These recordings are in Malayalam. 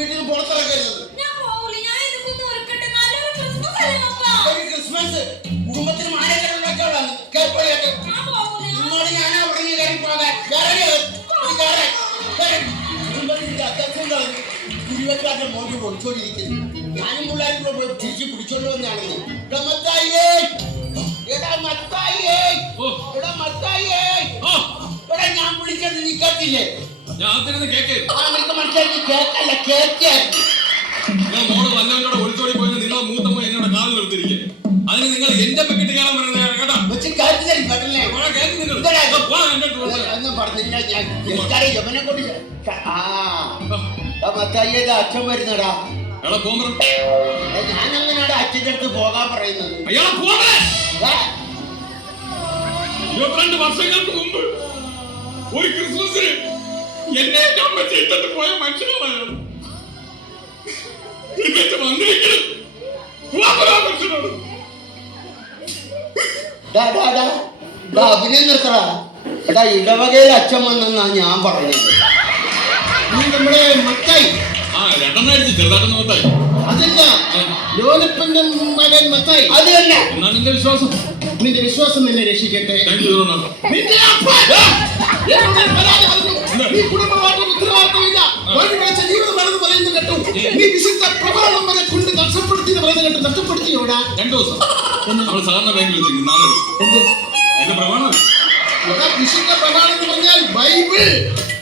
വീട്ടിൽ നിന്ന് പുറത്തിറക്കരുത്. ക്രിസ്മസ് കുടുംബത്തിന് മാനേജറുണ്ടാക്കാനാണ് കേൾപ്പടിയായിട്ട് നിന്നോട് ഞാനാ പറഞ്ഞു കയറി പോകാൻ. കുടുംബത്തിന്റെ അധ്യക്ഷൻ കളഞ്ഞു കുരുവക്കാരുടെ മോടി പൊളിച്ചോണ്ടിരിക്കുന്നു. ഞാനും പിള്ളേരും പോയി തിരിച്ച് പിടിച്ചോണ്ട് വന്നാണെന്ന്. ഞാൻ വിളിച്ചത് നീ കേട്ടില്ലേ? മനസ്സിലാക്കി കേക്കല്ല കേക്കായിരുന്നു. മോള് വല്ലവരോട് ഒളിച്ചോടി പോയി നിങ്ങളെ മൂത്തമ്മ എന്നോട് കാത് നിർത്തിരിക്കും. അതിന് നിങ്ങൾ എന്റെ പെക്കിട്ട് കാണാൻ പറയുന്നത് കേട്ടോ. അച്ഛൻ വരുന്നടാ. ഞാൻ അങ്ങനെയാണ് അച്ഛൻ്റെ അടുത്ത് പോകാൻ പറയുന്നത്. 22 വർഷങ്ങൾക്ക് മുമ്പ് ഒരു ക്രിസ്മസിന് എന്നെ അമ്മ ചെയ്തിട്ട് പോയ മനുഷ്യനാണ് അയാൾ. അഭിനയം നിർത്തടാ. എടാ ഇടവകയിൽ അച്ഛൻ വന്നെന്നാ ഞാൻ പറഞ്ഞത്. നീ നമ്മുടെ മത്തായി അതല്ല, ലോലപ്പന്റെ മകൻ മത്തായി. അത് തന്നെ. നിന്റെ വിശ്വാസം നിന്റെ വിശ്വാസം നിന്നെ രക്ഷിക്കട്ടെ. നിന്റെ നീ കുടുംബമായിട്ട് ഉത്തരവാദിത്തമില്ല. ജീവിതം വേണമെന്ന് പറയുന്നത് കേട്ടു. നീ വിശുദ്ധ പ്രമാണം വരെ കൊണ്ട് നഷ്ടപ്പെടുത്തിയെന്ന് പറയുന്നത് കേട്ടു. നഷ്ടപ്പെടുത്തിയോടാ? 2 ദിവസം നമ്മൾ സാധാരണ ബാങ്കിൽ എന്റെ പ്രമാണം. വിശുദ്ധ പ്രമാണം എന്ന് പറഞ്ഞാൽ ബൈബിൾ.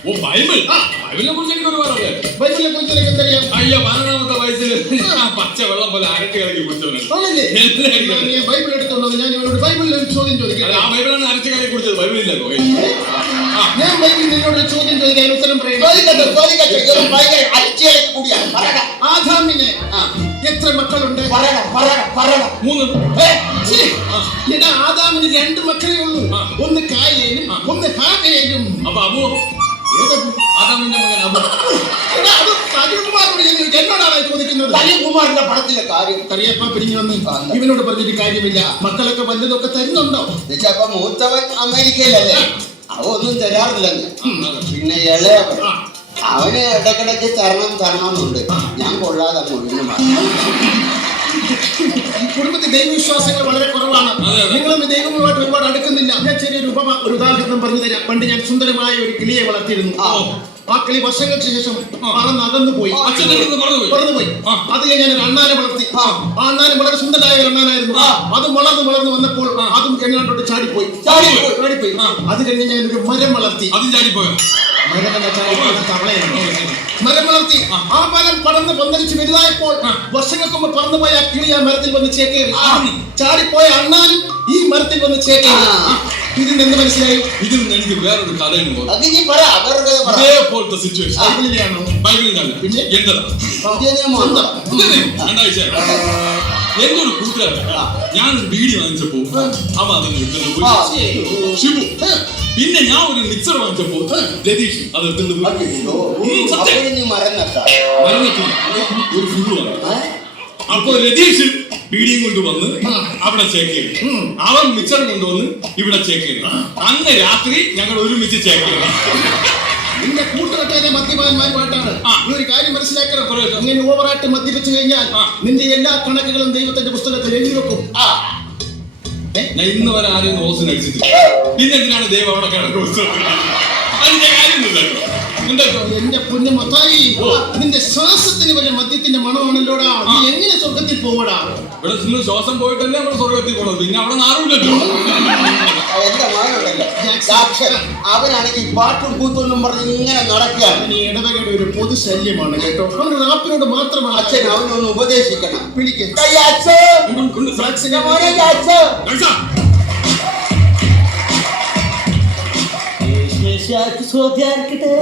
ഓ ബൈബിൾ. ബൈബിളിനെ കുറിച്ച് എനിക്ക് ഒരുപാട് അറിയാം. ബൈബിളിനെ കുറിച്ച് എനിക്ക് എന്തറിയാം? അയ്യോ 14ാമത്തെ വയസ്സിൽ പച്ച വെള്ളം പോലെ അരട്ടി കളക്കി കുടിച്ചവനാണ്. ബൈബിൾ എടുത്തോളൂ. ഞാൻ ഇവരോട് ബൈബിളിൽ ഒരു ചോദ്യം ചോദിക്കാം. ആ ബൈബിളാണ് അരട്ടി കളക്കി കുടിച്ചത്. ബൈബിളില്ലല്ലോ. ഞാൻ ബൈബിളിൽ നിന്നോട് ചോദ്യം ചോദിക്കാൻ ഉത്തരം പറയുന്നത്. ആദാമിന് എത്ര മക്കളുണ്ട്? 3. എടാ ആദാമിന് 2 മക്കളേ ഉള്ളൂ. ഒന്ന് കായേനും ഒന്ന് ഹാബേലും. അപ്പൊ അബു ആദാമിന്റെ മകൻ അബു. അത് സലീംകുമാറിനോട് എന്നോടാണ് ചോദിക്കുന്നത്. സലീംകുമാറിന്റെ പടത്തിലെ കാര്യം കറിയപ്പ പിരിഞ്ഞു വന്ന് ഇവനോട് പറഞ്ഞിട്ട് കാര്യമില്ല. മക്കളൊക്കെ വല്ലതൊക്കെ തരുന്നുണ്ടോ? അപ്പൊ മൂത്തവൻ അമേരിക്കയിലല്ലേ, അവ ഒന്നും തരാറില്ലെന്ന്. പിന്നെ ഇളയവൻ അവന് ഇടക്കിടക്ക് തരണമെന്നുണ്ട്. ഞാൻ കൊള്ളാതെ ഒഴിഞ്ഞു മാറി. ഈ കുടുംബത്തിൽ ദൈവവിശ്വാസങ്ങൾ വളരെ കുറവാണ്. നിങ്ങളും ദൈവവുമായിട്ട് ഒരുപാട് അടുക്കുന്നില്ല. ഞാൻ ചെറിയൊരു ഒരു ഉദാഹരണം പറഞ്ഞു തരാം. പണ്ട് ഞാൻ സുന്ദരമായ ഒരു കിളിയെ വളർത്തിയിരുന്നു. ആ കിളി വർഷങ്ങൾക്ക് ശേഷം പറന്നകന്നു പോയി. പറന്നുപോയി. അത് ഞാൻ ഒരു അണ്ണാനെ വളർത്തി. ആ അണ്ണാന് വളരെ സുന്ദരമായ ഒരു അണ്ണാനായിരുന്നു. അത് വളർന്നു വന്നപ്പോൾ അതും എങ്ങോട്ടോട്ട് ചാടിപ്പോയി. അത് കഴിഞ്ഞ് ഞാൻ ഒരു മരം വളർത്തി. അതും ചാടിപ്പോയോ? മരം വളർത്തി. ആ മരം പടർന്ന് പന്തലിച്ച് വലുതായപ്പോൾ വർഷങ്ങൾക്ക് മുമ്പ് പറന്നുപോയ ആ കിളി ആ മരത്തിൽ വന്ന് ചേക്കേറി. ചാടിപ്പോയ അണ്ണാനും ഈ മരത്തിൽ വന്ന് ചേക്കേറി. ഇതിൽ നിന്ന് മനസ്സിലായി. ഇതിൽ നിന്ന് എനിക്ക് വേറൊരു കഥയാണ്. സിറ്റുവേഷൻ ബൈബിളിലാണ്. പിന്നെ എന്റെ ഒരു കൂട്ടുകാരൻ ഞാനൊരു ബീഡി വാങ്ങിച്ചപ്പോ അവ അതിന് ഷിബു. പിന്നെ ഞാൻ ഒരു മിക്സർ വാങ്ങിച്ചപ്പോ രതീഷ് അത് ഒരു ഫുള്ള്. അപ്പൊ രതീഷ് ബീഡിയും കൊണ്ടുവന്ന് അവിടെ ചേക്കേറി. അവൻ മിക്സർ കൊണ്ടുവന്ന് ഇവിടെ ചേക്കേറി. അന്ന് രാത്രി ഞങ്ങൾ ഒരുമിച്ച് ചേക്കേറി. നിന്റെ കൂട്ടുകെട്ടായ മദ്യപാന്മാരുമായിട്ടാണ്. ഈ ഒരു കാര്യം മനസ്സിലാക്കണം. ഇങ്ങനെ ഓവറായിട്ട് മദ്യപിച്ചു കഴിഞ്ഞാൽ നിന്റെ എല്ലാ കണക്കുകളും ദൈവത്തിന്റെ പുസ്തകത്തിൽ എഴുതി വെക്കും. ഞാൻ ഇന്ന് വരെ ആരെയും ഓസിന് അടിച്ചിട്ടില്ല. പിന്നെ എന്തിനാണ് ദൈവം അവിടെ കണക്ക് പുസ്തകത്തിൽ? അതിന്റെ കാര്യമൊന്നുമില്ലല്ലോ. എന്റെ പൊന്നു മത്തായി, നിന്റെ ശ്വാസത്തിന് വരെ മദ്യത്തിന്റെ മണമാണല്ലോടാ. നീ എങ്ങനെ സ്വർഗത്തിൽ പോവടാ? ഇവിടെ നിന്ന് ശ്വാസം പോയിട്ടല്ലേ നമ്മൾ സ്വർഗത്തിൽ പോകണം. പിന്നെ അവിടെ നാറുമില്ലല്ലോ. എന്റെ മകനുണ്ടല്ലോ അവനാണെങ്കിൽ പാട്ടും കൂത്തൊന്നും പറഞ്ഞ് ഇങ്ങനെ നടക്കുകയാണ്. ഈ ഇടവകയുടെ ഒരു പൊതു ശല്യമാണ് കേട്ടോ. അവന് റാപ്പിനോട് മാത്രമാണ്. അച്ഛൻ അവനൊന്ന് ഉപദേശിക്കണം. വിളിക്കും. ഇതൊക്കെയാണെങ്കിലും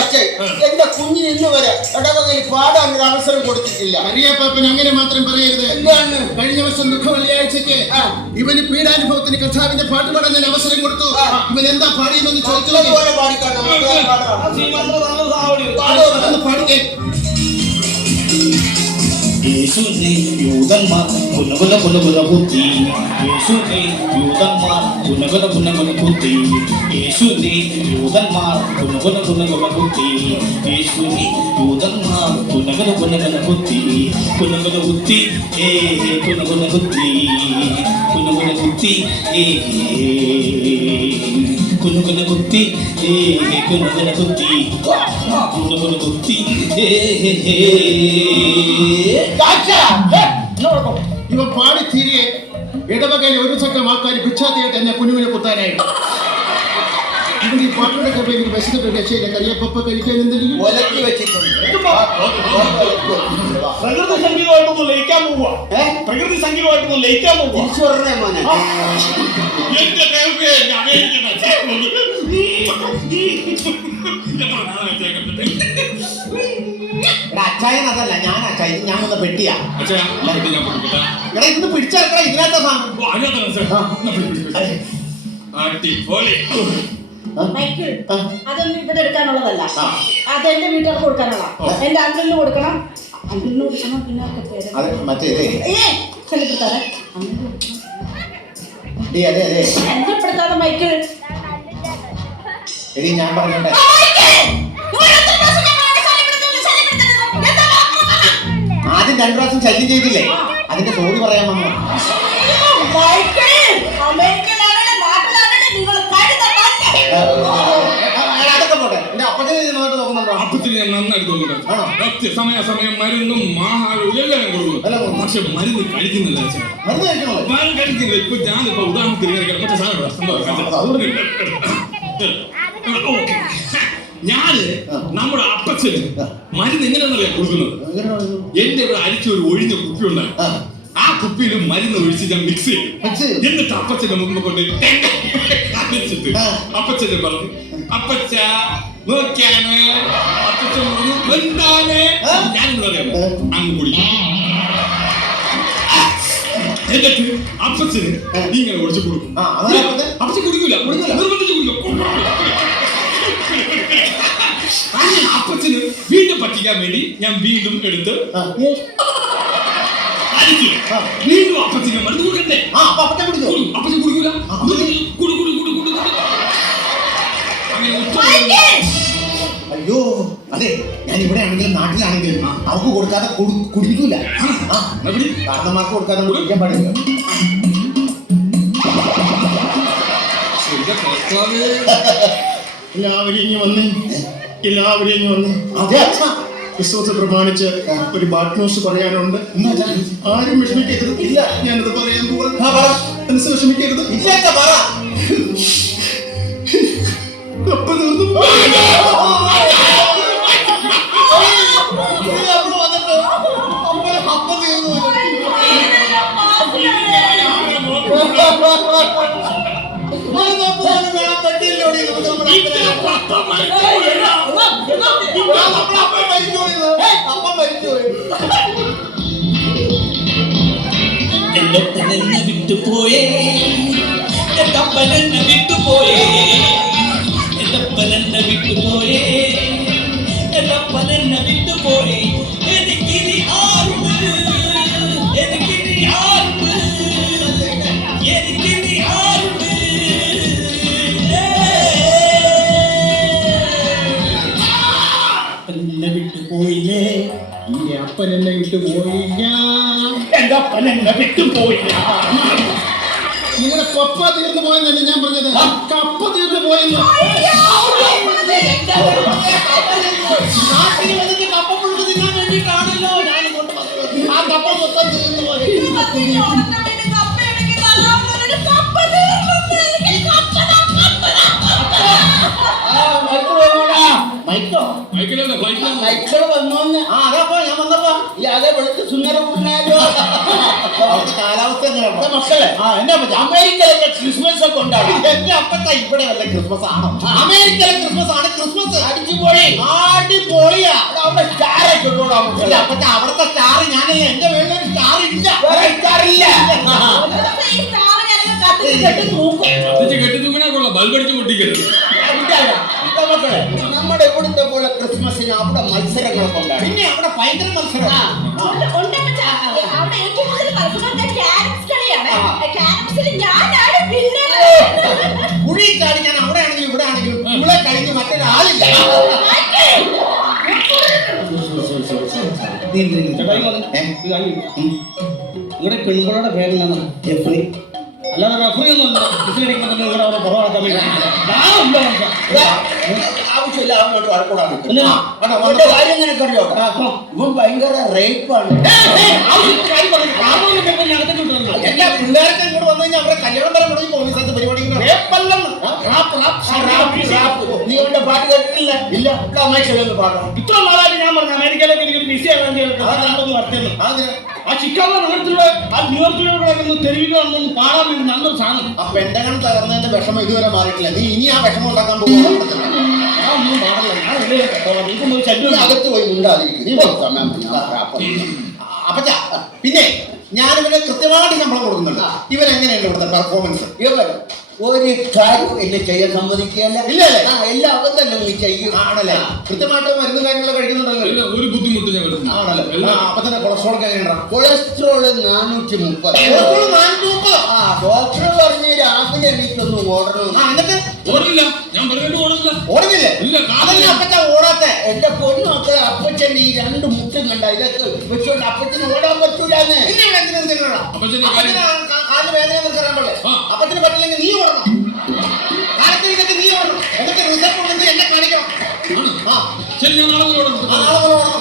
അച്ഛൻ എന്റെ കുഞ്ഞിന് ഇന്ന് വരെ ഇടവകയിൽ പാടാൻ ഒരു അവസരം കൊടുത്തിട്ടില്ല. അറിയാപ്പാപ്പൻ അങ്ങനെ മാത്രം പറയരുത്. കഴിഞ്ഞ വർഷം ദുഃഖ വെള്ളിയാഴ്ചക്ക് ഇവന് പീഡാനുഭവത്തിന് കർത്താവിന്റെ പാട്ട് പാടാൻ ഞാൻ അവസരം കൊടുത്തു. ഇവൻ എന്താ പാടിയെന്ന് ചോദിച്ചു. യേശുവിനെ യൂതന്മാർ കുനകുന കുത്തി യേശുവേ യൂതന്മാർ കുനകുന കുത്തി യേശുവേ യൂതന്മാർ കുനകുന കുത്തി യേശുവേ യൂതന്മാർ കുനകുന കുത്തി ഏ കുനകുന കുത്തി ഏ കുനകുന കുത്തി ഏ കുനകുന കുത്തി ഏ ഇവ പാടി തീരെ ഇടവകയിലെ ഒരു ചക്കം ആൾക്കാർ ഭിക്ഷാത്തിയായിട്ട് എന്നെ കുഞ്ഞുവിനെ കുത്താനായിട്ട് ഇവിടെ ഈ പാട്ടുടെ പേര് വിശന്നിട്ട് രക്ഷയില്ല കരിയപ്പ കഴിക്കാൻ എന്തെങ്കിലും ഒലക്കി വെച്ചിട്ടുണ്ട്. പ്രകൃതി സംഗീതമായിട്ടൊന്ന് ലയിക്കാൻ പോവുക. പ്രകൃതി സംഗീതമായിട്ടൊന്ന് ലയിക്കാൻ പോവുക. തിരിച്ചു പറഞ്ഞേ മോനെ. എന്റെ ദൈവമേ, എന്റെ അമേരിക്കൻ അച്ഛൻ കൊണ്ട്. എത്ര നാളായി അച്ഛനെ കണ്ടിട്ട്? അച്ചായൻ അതല്ല, ഞാൻ അച്ചായൻ, ഞാൻ വന്ന പെട്ടിയാ. അച്ഛാ, എന്നിട്ട് ഞാൻ കൊടുക്കട്ടെ. എടാ ഇന്ന് പിടിച്ചെടുക്കടാ ഇതിനകത്ത സാധനം. ഓ, അതിനകത്താണ് അച്ഛാ. എന്നാ പിടി. അടിപൊളി. മൈക്കിൾ, അതൊന്നും ഇവിടെ എടുക്കാനുള്ളതല്ല. അതെന്റെ വീട്ടുകാർക്ക് കൊടുക്കാനുള്ള. എന്റെ അങ്കിളിന് കൊടുക്കണം. അങ്കിളിന് കൊടുക്കണം. പിന്നെ അവർക്ക് പേര് മറ്റേതേ ശല്യപ്പെടുത്താതെ ശല്യപ്പെടുത്താതെ മൈക്കിൾ. എടി ഞാൻ പറഞ്ഞോട്ടെ, ആദ്യം 2 പ്രാവശ്യം ശല്യം ചെയ്തില്ലേ, അതിന്റെ സോറി പറയാൻ വന്നു. അതൊക്കെ പോട്ടെ, എന്റെ അപ്പച്ചനെ നന്നായിട്ട് നോക്കുന്നുണ്ടോ? അപ്പത്തിന് ഞാൻ നന്നായിട്ട് തോന്നുന്നുണ്ട്. സമയം മരുന്നും ആഹാരവും എല്ലാം കൊടുക്കുന്നു. പക്ഷെ മരുന്ന് കഴിക്കുന്നില്ല അച്ഛാ. മരുന്ന് കഴിക്കണോ? മരുന്ന് കഴിക്കുന്നില്ല. ഇപ്പൊ ഞാനിപ്പോ ഉദാഹരണത്തിന് മറ്റേ സാധനം ഞാന് നമ്മുടെ അപ്പച്ചന് മരുന്ന് എങ്ങനെയാണെന്നറിയാം കൊടുക്കുന്നത്. എന്റെ ഇവിടെ അരിച്ച ഒരു ഒഴിഞ്ഞ കുപ്പി ഉണ്ടായി. ആ കുപ്പിയിൽ മരുന്ന് ഒഴിച്ച് ഞാൻ മിക്സ് ചെയ്യും. എന്നിട്ട് അപ്പച്ചന്റെ മുമ്പ് കൊണ്ട് അടിച്ചിട്ട് അപ്പച്ചനെ പറഞ്ഞു, അപ്പച്ച നോക്കിയാണ്. അപ്പച്ചൻ പറഞ്ഞു എന്താണ്? ഞാനെന്ന് പറയാമോ അങ്ങ് കുടിക്കും. എന്നിട്ട് അപ്പച്ചന് ഇങ്ങനെ ഒഴിച്ചു കൊടുക്കും. അപ്പച്ചൻ കുടിക്കൂല, നിർബന്ധിച്ച് കുടിക്കും. അങ്ങനെ അപ്പച്ചന് വീണ്ടും പറ്റിക്കാൻ വേണ്ടി ഞാൻ വീണ്ടും എടുത്ത് വീണ്ടും അപ്പച്ചന് മരുന്ന് കൊടുക്കണ്ടേ? അപ്പച്ചൻ കുടിക്കൂല. അയ്യോ അതെ, ഞാൻ ഇവിടെ ആണെങ്കിലും നാട്ടിലാണെങ്കിലും അവർക്ക് കൊടുക്കാതെ കുടിക്കൂല. കാരണന്മാർക്ക് കൊടുക്കാതെ കുടിക്കാൻ പാടില്ല. എല്ലാവരും ഇനി വന്ന് അതെ അച്ഛാ, ക്രിസ്മസ് പ്രമാണിച്ച് ഒരു ബാഡ് ന്യൂസ് പറയാനുണ്ട്. ആരും വിഷമിക്കരുത്. ഇല്ല, ഞാനത് പറയാൻ പോവാം. മനസ്സ് വിഷമിക്കരുത്. ഇല്ലൊക്കെ പറ. കപ്പ തീർന്നു. എന്റെ അപ്പനെന്നെ വിട്ടുപോയേ, എന്റെ അപ്പനെന്നെ വിട്ടുപോയേ, എന്റെ അപ്പനെന്നെ വിട്ടുപോയേ, എന്റെ അപ്പനെന്നെ വിട്ടുപോയേ. എനിക്കിനി ആരുണ്ട്, എനിക്കിനി ആരുണ്ട്, എനിക്കിനി ആരുണ്ട്. എന്നെ വിട്ടുപോയില്ലേ, എന്റെ അപ്പൻ എന്നെ വിട്ടു പോയില്ല. എന്റെ അപ്പൻ എന്നെ വിട്ടുപോയില്ല. നിങ്ങളുടെ കൊപ്പ തീർന്നു പോയെന്നല്ല ഞാൻ പറഞ്ഞത്, കപ്പ തീർന്നു പോയെന്ന്. നാട്ടിൽ വന്നിട്ട് കപ്പ പുഴുക്ക് തിന്നാൻ വേണ്ടിയിട്ടാണല്ലോ ഞാൻ ഇങ്ങോട്ട് വന്നത്. ആ കപ്പ മൊത്തം തീർന്നു പോയി. മൈക്കോ മൈക്കിളല്ലേ ഫ്ലൈറ്റിലാണ്. മൈക്കിൾ വന്നോന്ന്. അതപ്പോ ഞാൻ വന്നപ്പോ ഇയാളെ വെളുത്ത് സുന്ദരപൂർണ്ണായല്ലോ. അവിടുത്തെ കാലാവസ്ഥ എങ്ങനെയാ മക്കളെ എന്റെ അപ്പച്ച അമേരിക്കയിലൊക്കെ ക്രിസ്മസ് ഒക്കെ ഉണ്ടാവും. എന്റെ അപ്പച്ച ഇവിടെ വല്ല ക്രിസ്മസ് ആണോ? അമേരിക്കയിലെ ക്രിസ്മസ് ആണ്. ക്രിസ്മസ് അടിച്ചുപൊളി. അടിപൊളിയാ. അവിടെ സ്റ്റാർ ഒക്കെ ഉള്ളൂടാ എന്റെ മക്കളെ. അപ്പച്ച അവിടുത്തെ സ്റ്റാർ ഞാൻ എന്റെ വീട്ടിൽ സ്റ്റാർ ഇല്ല. വേറെ സ്റ്റാർ ഇല്ല. കത്തിച്ച് കെട്ടി തൂക്കിനാ കൊള്ളാം, ബൾബടിച്ച് പൊട്ടിക്കരുത്. മക്കളെ നമ്മുടെ ഇവിടുത്തെ പോലെ ക്രിസ്മസിന് അവിടെ മത്സരങ്ങളൊക്കെ ഉണ്ടാവും. പിന്നെ അവിടെ ഭയങ്കര മത്സരം. അവിടെ ഏറ്റവും കൂടുതൽ മത്സരം ക്യാമ്പസിൽ ഞാനാണ് പിന്നെ കുഴി ചാടി ഞാൻ അവിടെ ആണെങ്കിലും ഇവിടെ ആണെങ്കിലും ഇവിടെ കഴിഞ്ഞ് മറ്റൊരാളില്ല. നീ എന്തിനാ നിങ്ങളുടെ പെൺകുളയുടെ പേരെന്താണ്? എഫ്രി. അല്ലാതെ റഫറി ഒന്നും അല്ല. നിങ്ങളുടെ അവിടെ പുറമാക്കാൻ വേണ്ടി ആവശ്യമില്ല അവനോട്ട് വഴക്കൂടാണ്. പിന്നെ? അവന്റെ കാര്യം നിനക്കറിയോ? ഇവൻ ഭയങ്കര റേപ്പാണ്. എല്ലാ പിള്ളേർക്ക് ഇങ്ങോട്ട് വന്നു കഴിഞ്ഞാൽ അവരെ കല്യാണം വരെ മുടങ്ങി പോകുന്ന സ്ഥലത്ത് പരിപാടി നീ അവന്റെ പാട്ട് കേട്ടിട്ടില്ല? ഇല്ല. അമ്മയ്ക്കൊന്ന് പാടാം. ഇത്ര നാളായിട്ട് ഞാൻ പറഞ്ഞു അമേരിക്കയിലേക്ക് എനിക്കൊരു വിസ ആകാൻ വർത്തുന്നു. ആ ചിക്കാഗോ നഗരത്തിലൂടെ ആ ന്യൂയോർക്കിലൂടെ കിടക്കുന്ന തെരുവിലൊന്നും കാണാൻ വേണ്ടി നല്ലൊരു സാധനം. ആ പെണ്ടകൺ തകർന്നതിന്റെ വിഷമം ഇതുവരെ മാറിയിട്ടില്ല. നീ ഇനി ആ വിഷമം ഉണ്ടാക്കാൻ പോകുന്നു. ഞാൻ ഒന്നും പാടില്ല. ഞാൻ എവിടെയാ കേട്ടോ? എനിക്കൊന്നും ഒരു ശല്യം അകത്ത് പോയി ഉണ്ടാതിരിക്കും. നീ സമയം അപ്പച്ച പിന്നെ ഞാനിവന് കൃത്യമായിട്ട് ശമ്പളം കൊടുക്കുന്നുണ്ട്. ഇവരെങ്ങനെയുണ്ട് ഇവിടുത്തെ പെർഫോമൻസ്? ഇവൻ ഒരു കാര്യം എന്നെ ചെയ്യാൻ സമ്മതിക്കുകയല്ല. ഇല്ലല്ലേ? എല്ലാം അവൻ തന്നെ നീ ചെയ്യും. ആണല്ലേ? കൃത്യമായിട്ട് മരുന്ന് കാര്യങ്ങളൊക്കെ കഴിക്കുന്നുണ്ടല്ലോ. ഇല്ല, ഒരു ബുദ്ധിമുട്ട് ഞാൻ വരുന്നില്ല. ആണല്ലോ. അപ്പച്ചന്റെ കൊളസ്ട്രോൾ ഒക്കെ എങ്ങനെയാ? കൊളസ്ട്രോള് 430. ആ ഡോക്ടർ പറഞ്ഞ് രാവിലെ എനിക്കൊന്ന് ഓടണം. എന്നിട്ട് ഓടില്ല, ഞാൻ പറഞ്ഞിട്ട് ഓടില്ല. ഓടുന്നില്ലേ? ഇല്ല, അതല്ലേ അപ്പച്ച ഓടാത്തെ? എന്റെ പൊന്നു മക്കളെ, അപ്പച്ചൻ ഈ 2 മുട്ടും കണ്ട ഇതൊക്കെ വെച്ചോണ്ട് അപ്പച്ചന് ഓടാൻ പറ്റൂലെന്ന്. പിന്നെ ഇവിടെ എന്തിനാ നിൽക്കണടാ? അപ്പച്ചന്റെ അപ്പച്ചന് കാലിന് വേദന നിൽക്കാൻ പറ്റില്ലേ? ആ. അപ്പച്ചന് പറ്റില്ലെങ്കിൽ നീ ഓടണം. കാലത്ത് ഇതൊക്കെ നീ ഓടണം. എന്നിട്ട് റിസൾട്ട് ഉണ്ടെങ്കിൽ എന്നെ കാണിക്കണം. ആ ശരി, ഞാൻ നാളെ ഓടും. നാളെ മുതൽ ഓടണം.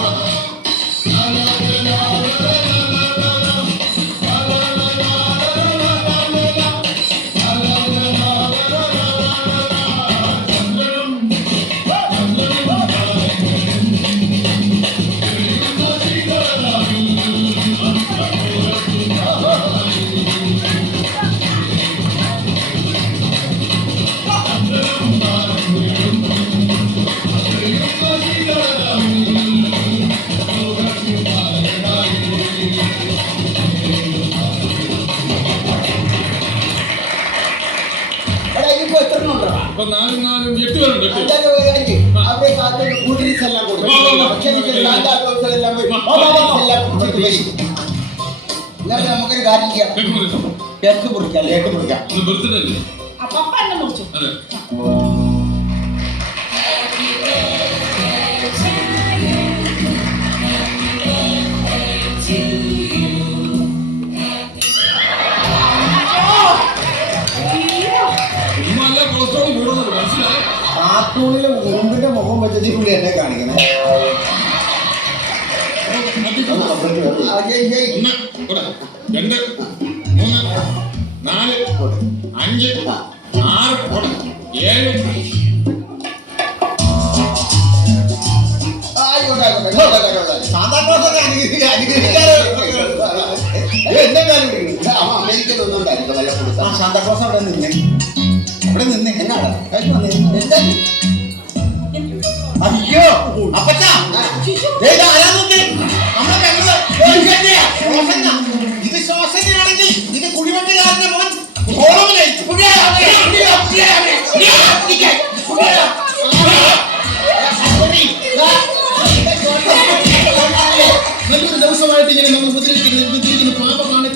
എടാ ഇതിപ്പോ എത്ര ഉണ്ടോ? അപ്പൊ 4 4 8 പേരുണ്ട്. 8. അവരെ കാത്തൊരു കൂട്ടീസ് എല്ലാം കൊടുക്കും. വാ, വാ, വാ. പക്ഷേ എല്ലാം വരും. എല്ലാം കുടിച്ചിട്ട് വരും. എന്നാലും നമുക്കൊരു കാര്യം ചെയ്യാം. കേക്ക് മുറിച്ചോ? കേക്ക് മുറിക്കാം. കേക്ക് മുറിക്കാം. ഇത് ബർത്ത്ഡേ അല്ലേ? അപ്പൊ അപ്പ എന്നെ മുറിച്ചു. അതെ. ഉമ്മല്ല കൊളസ്ട്രോൾ കൂടുന്നത് മനസ്സിലായി. കാർട്ടൂണിലെ ഉറുമ്പിന്റെ മുഖം വെച്ചിട്ട് ഇവിടെ എന്നെ കാണിക്കണേ. ആ, ശരി, ശരി. 1 കൂടെ 2 3 4 5 6 കൂടെ 7. ആയിക്കോട്ടെ, ആയിക്കോട്ടെ. ഇങ്ങോട്ട് കാര്യമുള്ള. സാന്താക്ലോസൊക്കെ അനുഗ്രഹിക്കാറ് എന്റെ കാര്യം പിടിക്കുന്നു. അവൻ അമേരിക്കയിലൊന്നും ഉണ്ടായിരുന്നു വല്ല ആ കൊടുക്കാൻ. സാന്താക്ലോസ് അവിടെ നിന്നേ. അവിടെ നിന്നേ. എന്നാടാ? എന്താ? അയ്യോ അപ്പച്ച ഇത് ശോസനയാണെങ്കിൽ ഇത് കുടിവെട്ടുകാരന്റെ മോൻ കോളമിനെ നല്ലൊരു ദിവസമായിട്ട് ഇങ്ങനെ നമ്മൾ ഉപദ്രവിക്കുന്ന പാപമാണ്.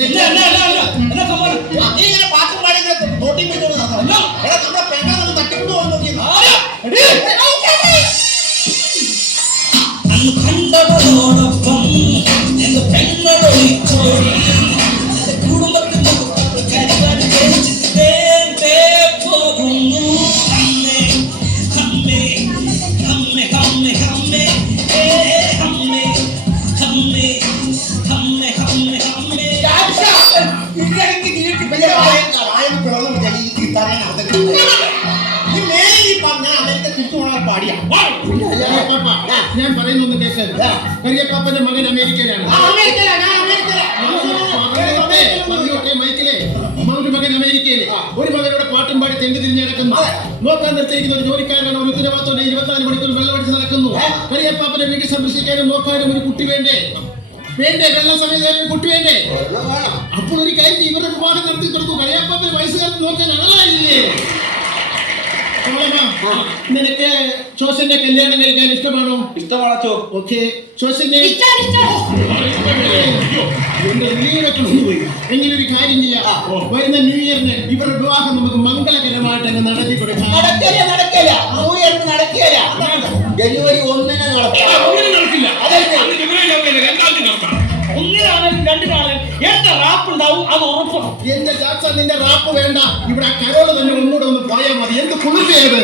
ഇങ്ങനെ പാട്ടും പാടി തോട്ടി പോയിട്ടോട് നമ്മുടെ പെങ്ങളൊന്ന് തട്ടിക്കൊണ്ട് പോകാൻ നോക്കിയത്. അന്ന് കണ്ടവരോടൊപ്പം എന്റെ പെങ്ങളൊഴിച്ചോടി കുടുംബത്തിന്റെ കരിവാടി പോകുന്നു. അമ്മേ അമ്മേ അമ്മേ അമ്മേ അമ്മേ അമ്മേ അമ്മേ അമ്മേ അമ്മേ അമ്മേ ഇതിനിടയ്ക്ക് നീട്ടി വായന പിളർന്നു വിചാരി ഈ ഗിത്താറിനെ നടന്നിട്ട് ഈ മേലെ ഈ പറഞ്ഞ അമേരിക്ക തിരിച്ചു പോകാൻ പാടിയാ. ഞാൻ പറയുന്നൊന്ന് കേൾക്ക്. കരിയപ്പാപ്പന്റെ മകൻ അമേരിക്കയിലാണ്. പറഞ്ഞോട്ടെ മൈക്കിലെ. ഒരു മകൻ അമേരിക്കയില്, ഒരു മകനോട് പാട്ടും പാടി തെണ്ടി തിരിഞ്ഞ് നടക്കുന്നു. നോക്കാൻ നിർത്തിയിരിക്കുന്ന ഒരു ജോലിക്കാരനാണ്. ഒരു ഉത്തരവാദിത്തം 24 മണിക്കൂർ വെള്ളമടിച്ച് നടക്കുന്നു. കരിയപ്പാപ്പന്റെ വീട്ടിൽ സംരക്ഷിക്കാനും നോക്കാനും ഒരു കുട്ടി വേണ്ടേ? വെള്ള സമയത്ത് ഒരു കുട്ടി വേണ്ടേ? അപ്പോൾ ഒരു കാര്യം ഇവരുടെ വിവാഹം നടത്തി കൊടുക്കും. കരിയപ്പാപ്പന്റെ വയസ്സുകാരൻ നോക്കാൻ ആളായില്ലേ? നിനക്ക് ശോശന്റെ കല്യാണം കഴിക്കാൻ ഇഷ്ടമാണോ? ഇഷ്ടമാണോ? ഓക്കെ, ശോശന്റെ ഇഷ്ടം, ഇഷ്ടം. എന്റെ നീരൊക്കെ കൊണ്ടുപോയി. എങ്ങനെ ഒരു കാര്യം ചെയ്യാം, വരുന്ന ന്യൂ ഇയറിന് ഇവരുടെ വിവാഹം നമുക്ക് മംഗളകരമായിട്ട് അങ്ങ് നടത്തി കൊടുക്കാം. നടക്കില്ല ന്യൂ ഇയറിന് നടക്കില്ല. ജനുവരി 1-ന് നടക്കാം. അങ്ങനെ നടക്കില്ല. അന്ന് ഫെബ്രുവരി 2-ാം തീയതി നടക്കാം. ഒന്നിനാണെങ്കിലും രണ്ടിനാണെങ്കിലും എന്റെ റാപ്പ് ഉണ്ടാവും, അത് ഉറപ്പാണ്. എന്റെ ചാച്ച നിന്റെ റാപ്പ് വേണ്ട, ഇവിടെ ആ കരോള് തന്നെ ഒന്നുകൂടെ ഒന്ന് പോയാൽ മതി. എന്ത് കുളിർച്ചയത്.